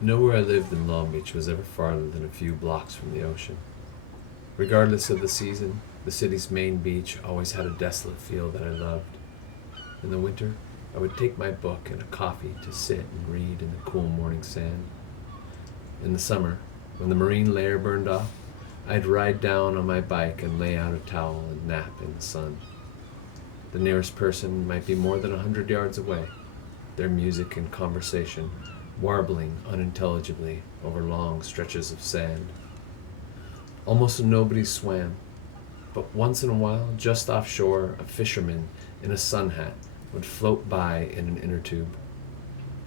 Nowhere I lived in Long Beach was ever farther than a few blocks from the ocean. Regardless of the season, the city's main beach always had a desolate feel that I loved. In the winter, I would take my book and a coffee to sit and read in the cool morning sand. In the summer, when the marine layer burned off, I'd ride down on my bike and lay out a towel and nap in the sun. The nearest person might be more than 100 yards away, their music and conversation warbling unintelligibly over long stretches of sand. Almost nobody swam, but once in a while, just offshore, a fisherman in a sun hat would float by in an inner tube.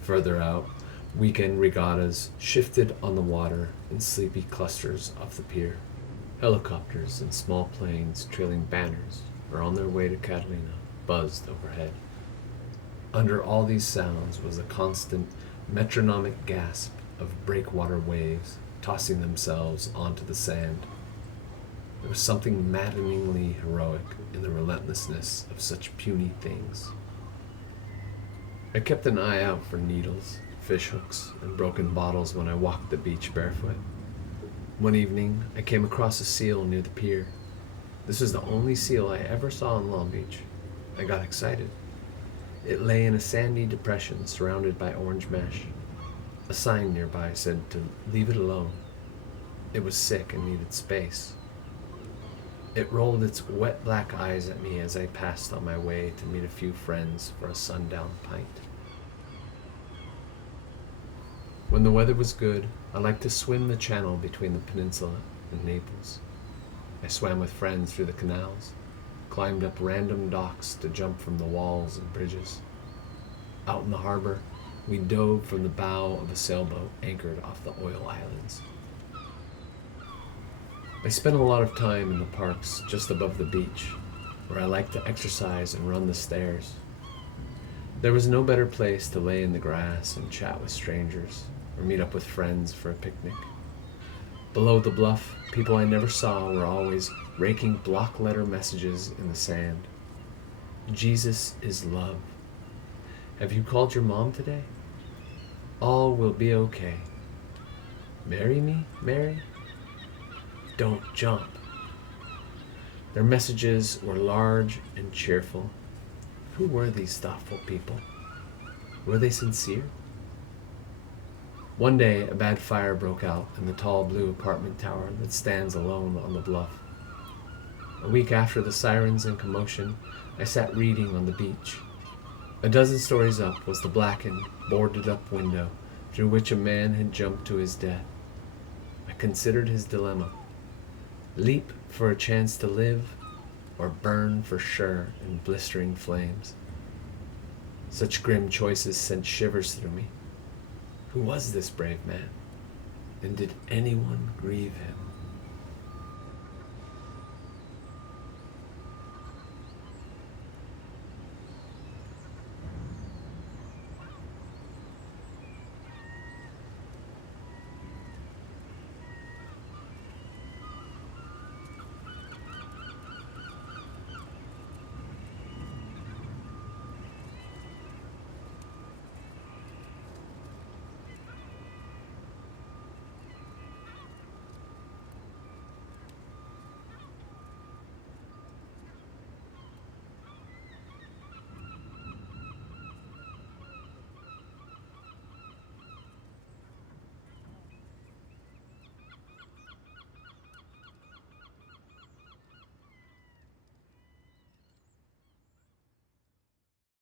Further out, weekend regattas shifted on the water in sleepy clusters off the pier. Helicopters and small planes trailing banners or on their way to Catalina buzzed overhead. Under all these sounds was a constant metronomic gasp of breakwater waves tossing themselves onto the sand. There was something maddeningly heroic in the relentlessness of such puny things. I kept an eye out for needles, fishhooks, and broken bottles when I walked the beach barefoot. One evening, I came across a seal near the pier. This was the only seal I ever saw in Long Beach. I got excited. It lay in a sandy depression surrounded by orange mesh. A sign nearby said to leave it alone. It was sick and needed space. It rolled its wet black eyes at me as I passed on my way to meet a few friends for a sundown pint. When the weather was good, I liked to swim the channel between the peninsula and Naples. I swam with friends through the canals, climbed up random docks to jump from the walls and bridges. Out in the harbor, we dove from the bow of a sailboat anchored off the oil islands. I spent a lot of time in the parks just above the beach, where I liked to exercise and run the stairs. There was no better place to lay in the grass and chat with strangers, or meet up with friends for a picnic. Below the bluff, people I never saw were always raking block letter messages in the sand. Jesus is love. Have you called your mom today? All will be okay. Marry me, Mary? Don't jump. Their messages were large and cheerful. Who were these thoughtful people? Were they sincere? One day, a bad fire broke out in the tall blue apartment tower that stands alone on the bluff. A week after the sirens and commotion, I sat reading on the beach. A dozen stories up was the blackened, boarded-up window through which a man had jumped to his death. I considered his dilemma. Leap for a chance to live, or burn for sure in blistering flames. Such grim choices sent shivers through me. Who was this brave man? And did anyone grieve him?